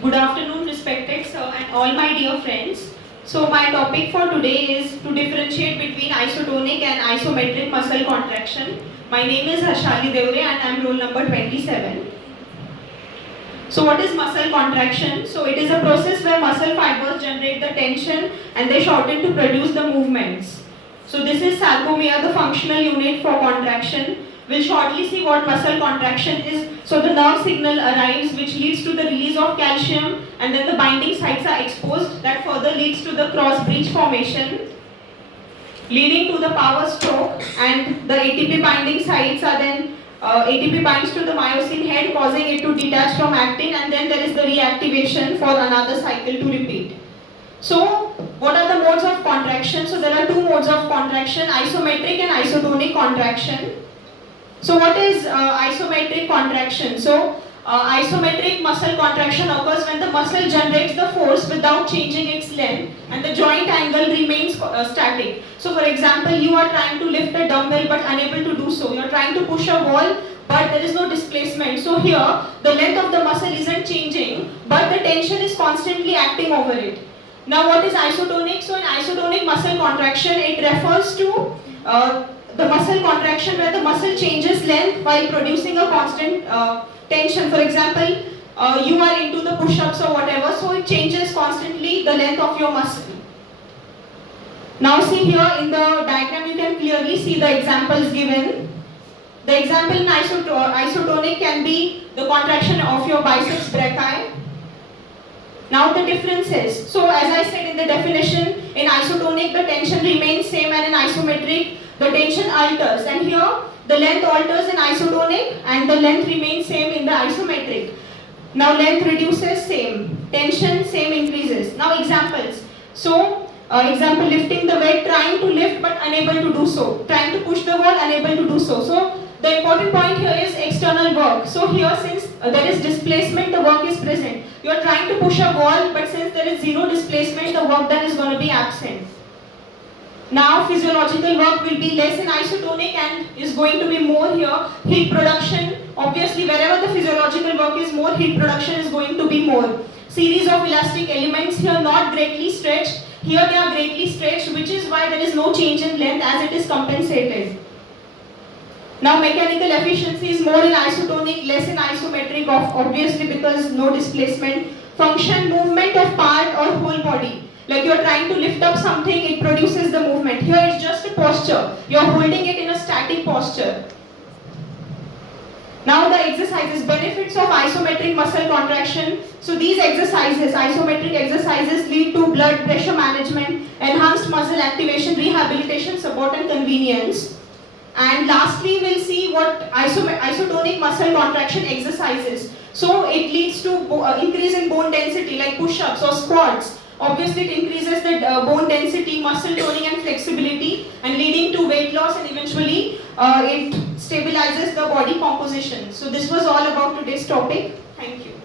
Good afternoon, respected sir and all my dear friends. So my topic for today is to differentiate between isotonic and isometric muscle contraction. My name is Harshali Devre and I am roll number 27. So what is muscle contraction? So it is a process where muscle fibers generate the tension and they shorten to produce the movements. So this is sarcomere, the functional unit for contraction. We'll shortly see what muscle contraction is. So the nerve signal arrives which leads to the release of calcium and then the binding sites are exposed that further leads to the cross breach formation leading to the power stroke, and the ATP binding sites are then ATP binds to the myosin head causing it to detach from actin, and then there is the reactivation for another cycle to repeat. So what are the modes of contraction? So there are two modes of contraction, isometric and isotonic contraction. So what is isometric contraction? So isometric muscle contraction occurs when the muscle generates the force without changing its length and the joint angle remains static. So for example, you are trying to lift a dumbbell but unable to do so. You are trying to push a wall but there is no displacement. So here the length of the muscle isn't changing but the tension is constantly acting over it. Now what is isotonic? So in isotonic muscle contraction, it refers to the muscle contraction where the muscle changes length while producing a constant tension. For example, you are into the push-ups or whatever, so it changes constantly the length of your muscle. Now see here in the diagram you can clearly see the examples given. The example in isotonic can be the contraction of your biceps brachii. Now the differences. So as I said in the definition, in isotonic the tension remains same and in isometric the tension alters, and here the length alters in isotonic and the length remains same in the isometric. Now length reduces, same. Tension, same, increases. Now examples. So example, lifting the weight, trying to lift but unable to do so. Trying to push the wall, unable to do so. So the important point here is external work. So here since there is displacement, the work is present. You are trying to push a wall but since there is zero displacement, the work done is going to be absent. Now physiological work will be less in isotonic and is going to be more here. Heat production, obviously wherever the physiological work is more, heat production is going to be more. Series of elastic elements here not greatly stretched. Here they are greatly stretched, which is why there is no change in length as it is compensated. Now mechanical efficiency is more in isotonic, less in isometric, obviously because no displacement. Function, movement of part or whole body. Like you are trying to lift up something, it produces the movement. Here it's just a posture. You are holding it in a static posture. Now the exercises, benefits of isometric muscle contraction. So these exercises, isometric exercises lead to blood pressure management, enhanced muscle activation, rehabilitation, support and convenience. And lastly, we'll see what isotonic muscle contraction exercises. So it leads to increase in bone density like push-ups or squats. Obviously, it increases the bone density, muscle toning and flexibility and leading to weight loss, and eventually it stabilizes the body composition. So this was all about today's topic. Thank you.